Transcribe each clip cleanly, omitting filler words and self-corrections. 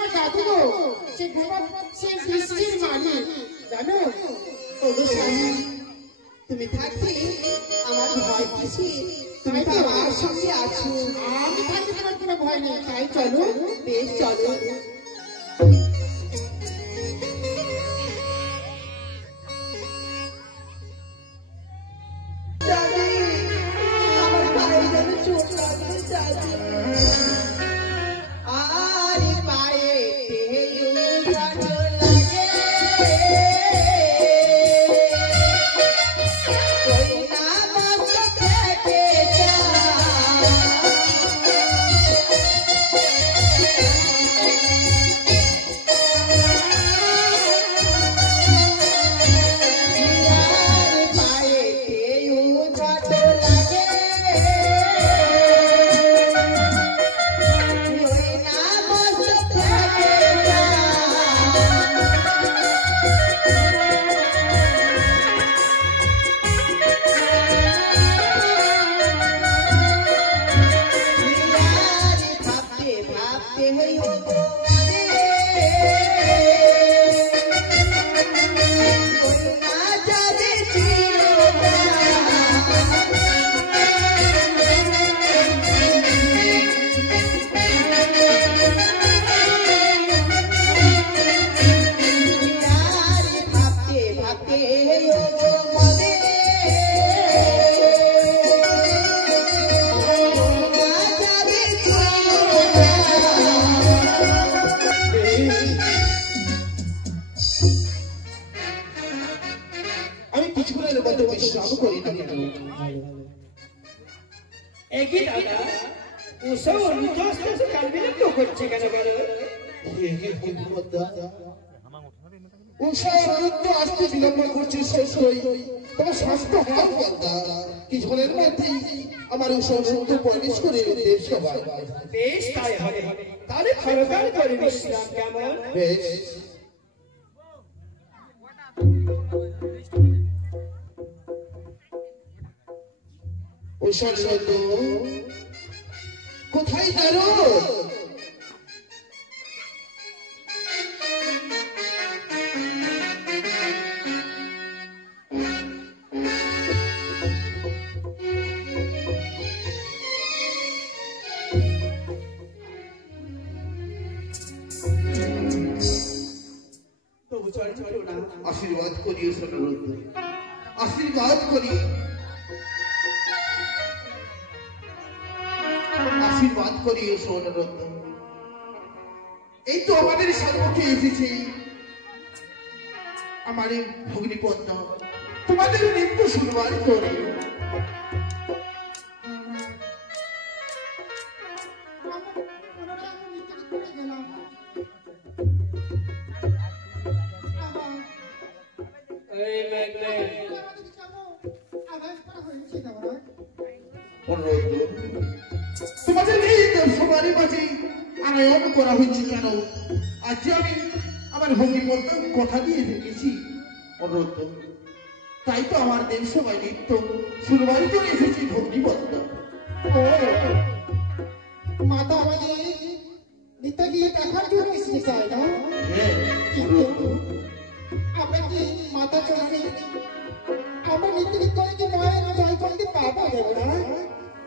আমার দাদু গো, সে গোবর সে বৃষ্টির মালিক জানো। ওগো স্বামী, তুমি থাকতে আমার ভয় কিসে? তুমি তো আমার সঙ্গে আছো। আমি থাকতে তোমার কোনো ভয় নেই, তাই চলো। বেশ চলো। আমার পায়ে যেন চোট লাগছে দাদি। আর পায়ে আসতে বিলম্ব করছে শেষ হই, তোমার স্বাস্থ্য হওয়ার কথা কিছুক্ষণের মধ্যেই আমার উৎসব প্রবেশ করে দেশ সবাই। বেশ তাই হবে, তাহলে খরকাল করে বিশ্রাম কেমন? বেশ। উৎসব কোথায় যারো? আশীর্বাদ করি, আশীর্বাদ করি, আশীর্বাদ করি সোনরত্ন। এই তো আমাদের সম্মুখে এসেছে আমার এই ভগ্নিপদ্মা, তোমাদের নিত্য শুনবার করে। তোমাদের এই সবারই মাঝে আনায়ন করা হয়েছে কেন? আজ আমি আমার ভগ্নিপদ্মা কথা দিয়ে রেখেছি অনুরোধ, তাই তো আমার দেব সবাই নিত্য শুনবার করে এসেছি ভগ্নিপদ্মা। মাতা আমাদের নিত্য গিয়ে দেখার জন্য এসেছে চাই না, কিন্তু আমরা কি মাতা চলে আমরা নিত্য নিত্য মায়ের জয় করতে পারবো না?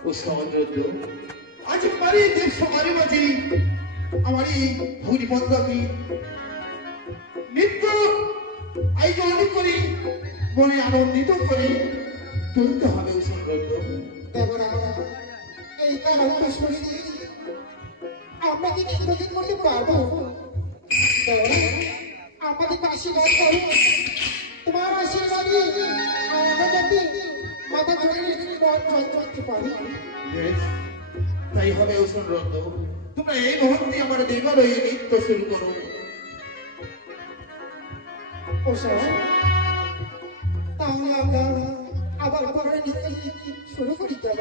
ও সমুদ্র আজ পারি দেব সবারই মাঝে আমার এই ভগ্নিপদ্মাকে নিত্য আয়োজন করি, মনে আনন্দিত করে চলতে হবে। ও সমুদ্র এই কারণ আমরা কি নিত্যদিন করতে পারবো? আমাদের আশীর্বাদ করো, তোমার আশীর্বাদে আমরা যাতে মাথা ধরে জয় করতে পারি। তাই হবে ও সমুদ্র, তোমরা এই মুহূর্তে আমার দেবালয়ে নৃত্য শুরু করো। তাহলে আমরা আবার ঘরে নৃত্য শুরু করি কেন?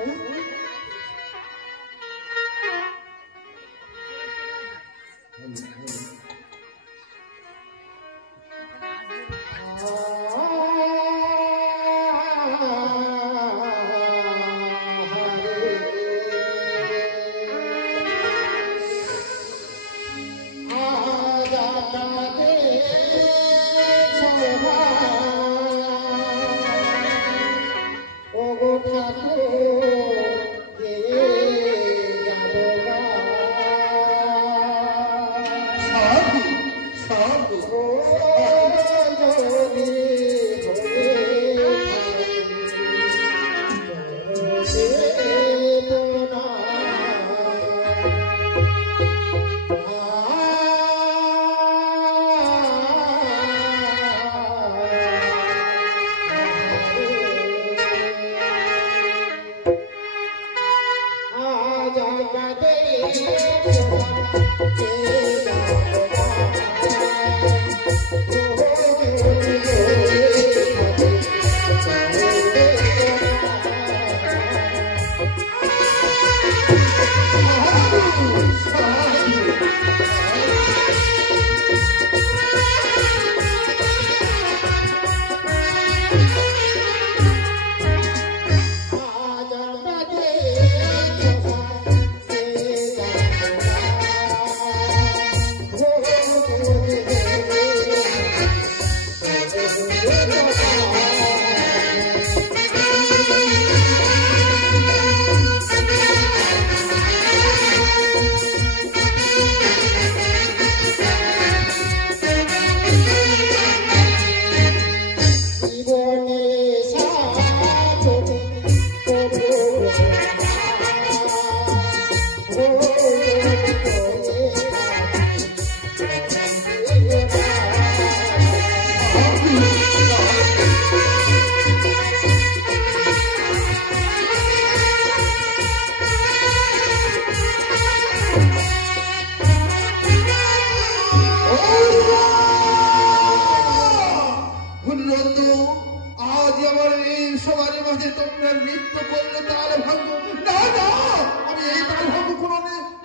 বাগে শোভা ওগো ঠাকুর গে যাবো গা সাধু সাধু ও যদি হয়ে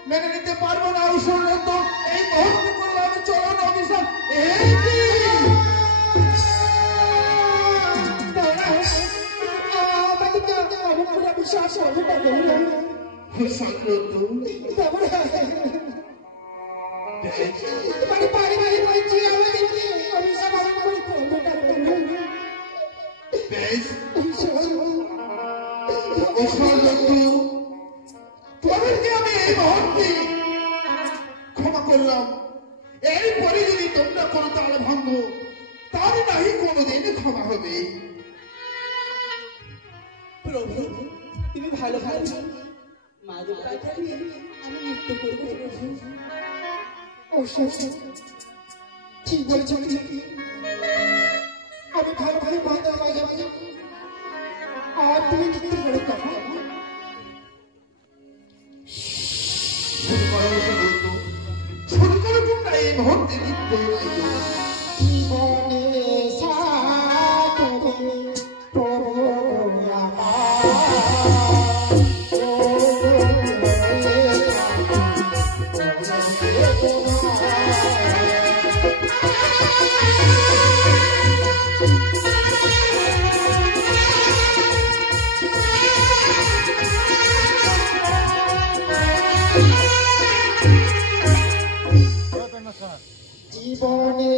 মেনে নিতে পারবো না ঐশ্বর্য এই মুহূর্তে করলে আমি চরণ অভিশাপ বিশ্বাস হবে পারিবারিক হয়েছে আমাদেরকে অভিশাপ করে তোমাদেরকে আমি এই মুহূর্তে ক্ষমা করলাম। এরপরে যদি তোমরা কোনো তাল ভাঙ্গ তাহলে নাহি কোনোদিন ক্ষমা হবে। প্রভু তুমি ভালো ভালো মাঝে পাঠাবি আমি নৃত্য করবো ঠিক বলেছ আমি ভালো ভালো বাঁধা মাঝে মাঝে আর তুমি নৃত্য করে কথা ছোট করে তোমরা এই মুহূর্তে নৃত্য জীবনে সাথে প্রভু জীবনে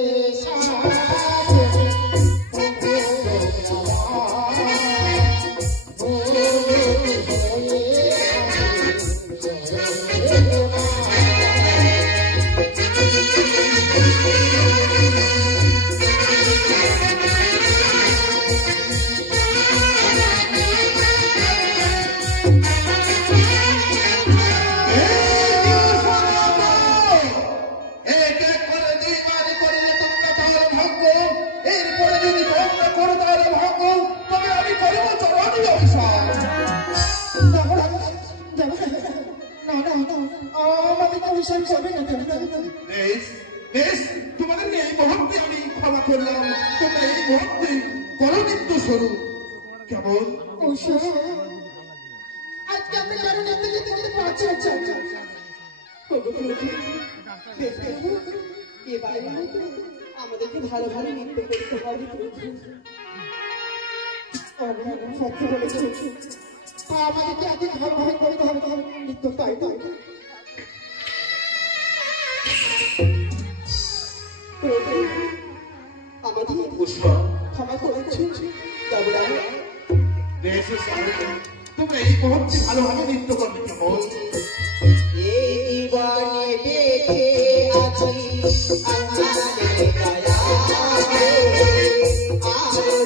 তোমাদেরকে এই মুহূর্তে আমি ক্ষমা করলাম। তোমরা এই মুহূর্তে করো নৃত্য স্বরূপ কেমন আজকে আমরা কারণ যেতে পারছি আমাদেরকে ভালো ভালো নৃত্য করতে হবে সত্যি বলেছ আমাদেরকে আগে ভালো ভালো করতে হবে নৃত্য তাই তোমরা এই মুহূর্তে ভালোভাবে নৃত্য করবে কেমন? এই জীবনে বেঁচে আছি আমাদের দয়াতে, আরো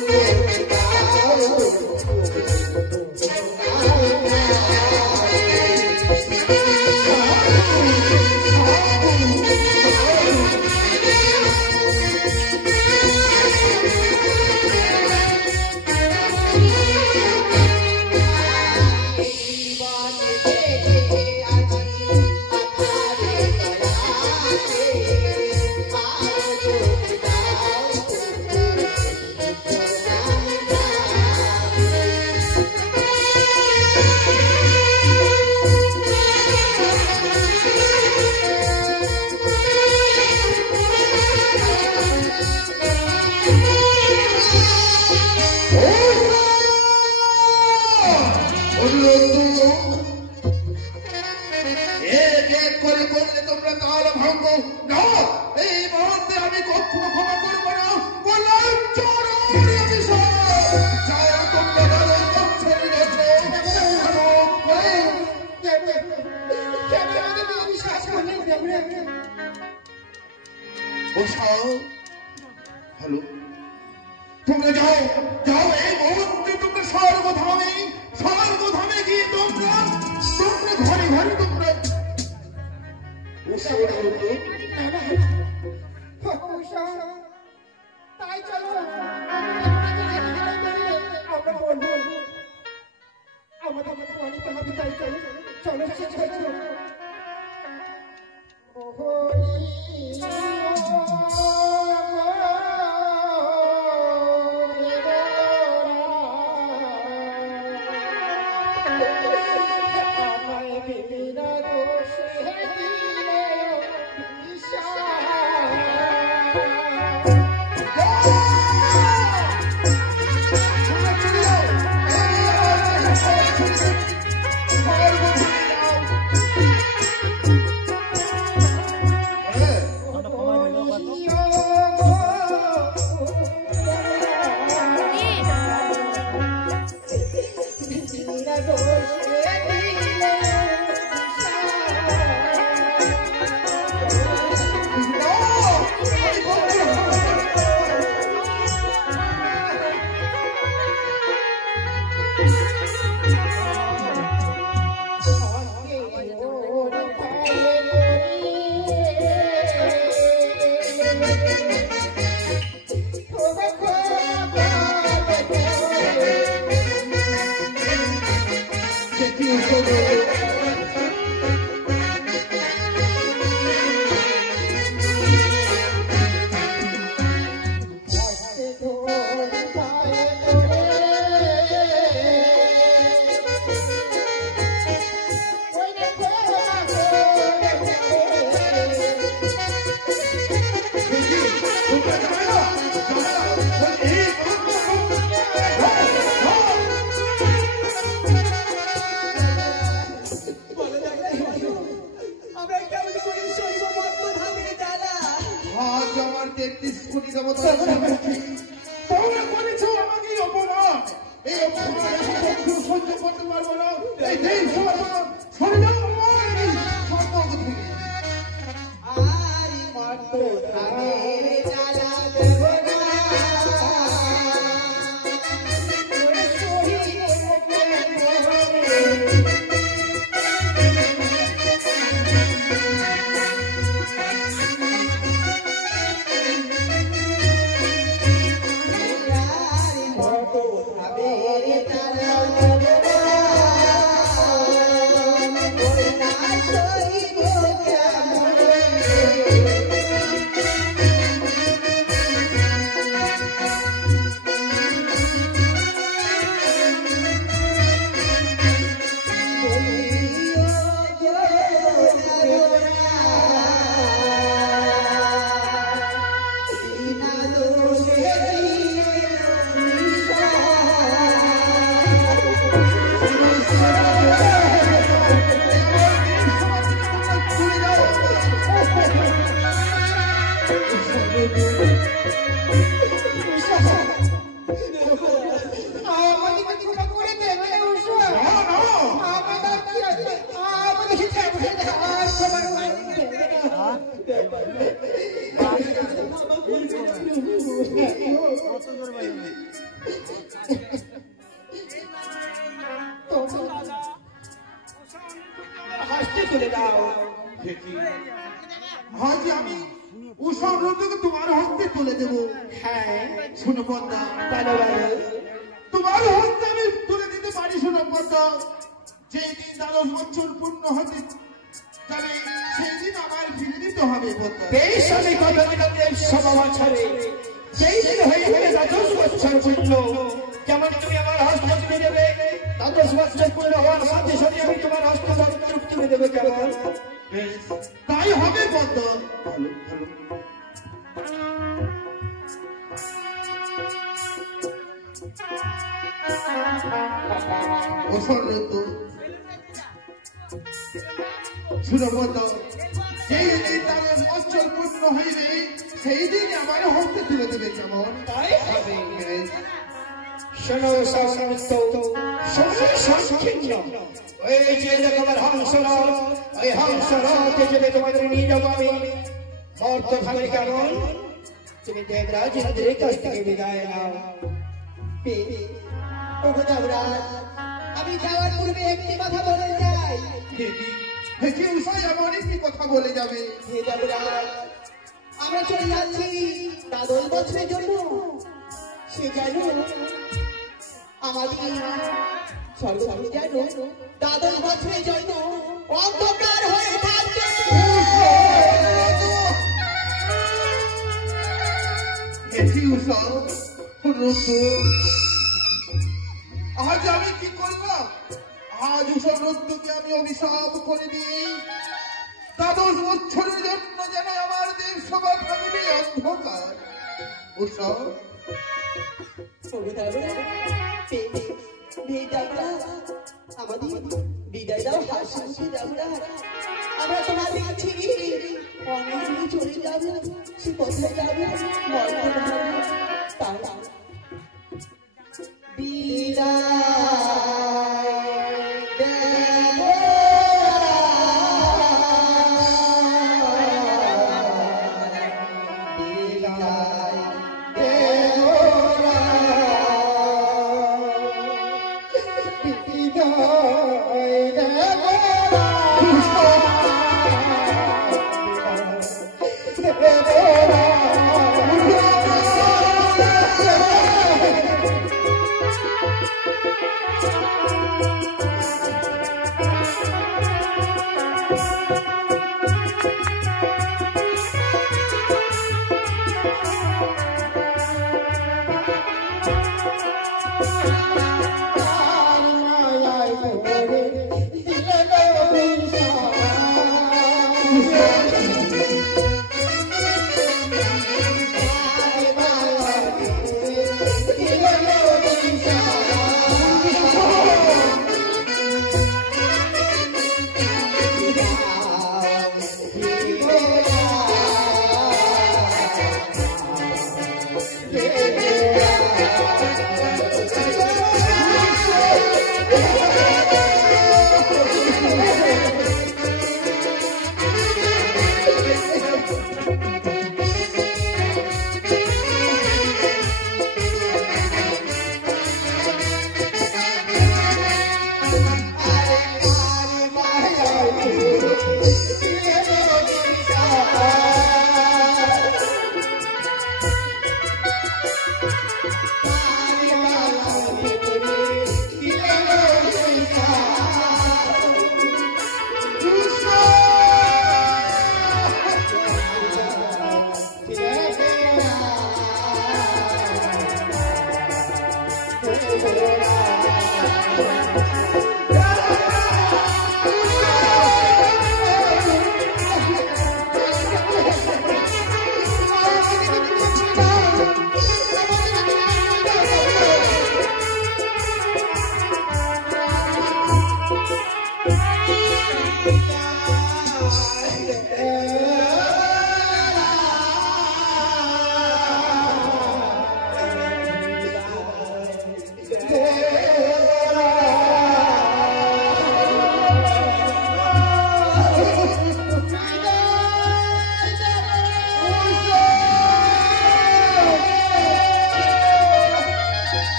হ্যালো, তোমরা যাও যাও, এই মুহূর্তে তোমরা সর্বধামে গিয়ে তোমরা ঘরে ঘরে তোমরা তাই চলো আমরা বলবো আমাদের মানিতে হবে, তাই চলো চলো চলো আমাদেরকে ক্ষমা করে দেবে না উষা। আমাদের কি আছে? আমাদেরকে আর ক্ষমা করে দেবে না। হাসতে চলে যাও। আজ আমি উষা অনুরোধকে তোমার হস্তে তুলে দেবো। হ্যাঁ শোনো পদ্মা, তোমার হস্তে আমি তুলে দিতে পারি। শোনো পদ্মা, যেই দিন 12 বছর পূর্ণ হতে যাবে সেই দিন আমার ফিরে দিতে হবে পদ্মা। বেশ আমি কথা দিলাম সভা ছাড়ে যেই দিন হয়ে গেলে 12 বছর পূর্ণ, যেমন তুমি আমার হস্ত তুলে দেবে 12 বছর পূর্ণ হওয়ার সাথে সাথে আমি তোমার হস্ত তুলে দেবে। কেমন? বেশ, তাই হবে পদ্মা। সেই দিন 12 বছর পূর্ণ হইবে সেই দিন আমার হস্তে তুলে দেবে। কেমন? তাই হবে। শোনো সমস্ত সংকীর্ণ ওই যে রকমের হংসরা, ওই হংসরাতে যেতে তোমাদের নিয়ে যাবো আমি মর্তখানে। কেমন? তুমি দেবরাজ ইন্দ্রের কাছ থেকে বিদায় নাও। আমি যাওয়ার পূর্বে একটি কথা বলে যাই। কি উষা এমন একটি কথা বলে যাবে? হে দেবরাজ, আমরা চলে যাচ্ছি 12 বছরের জন্য। সে যেন আমাদের স্বর্গভূমি যেন 12 বছরের জন্য অন্ধকার হয়ে থাকবে। উষা আজ আমি কি করলাম? আজ উষা রুদ্রকে আমি অভিশাপ করে দিয়ে 12 বছরের জন্য যেন আমার দেব সভা থাকবে অন্ধকার। উষা আমাদের বিদায় দাও, হাসি দেবরাজ। আমরা তোমাদের ছেড়ে অনেক দূরে চলে যাবো। সে কোথায় যাবো?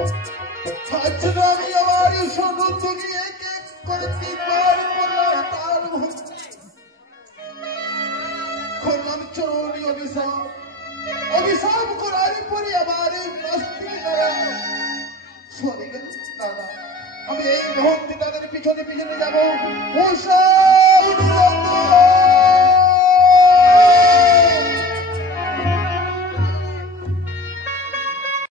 আজ আমি আমার সনদ গিয়ে করে 3 বার বললাম তার করলাম চরণী অভিশাপ করার পরে আমার এই নাস্তিক দ্বারা সরে গেল। দাদা আমি এই মুহূর্তে তাদের পিছনে পিছনে যাবো।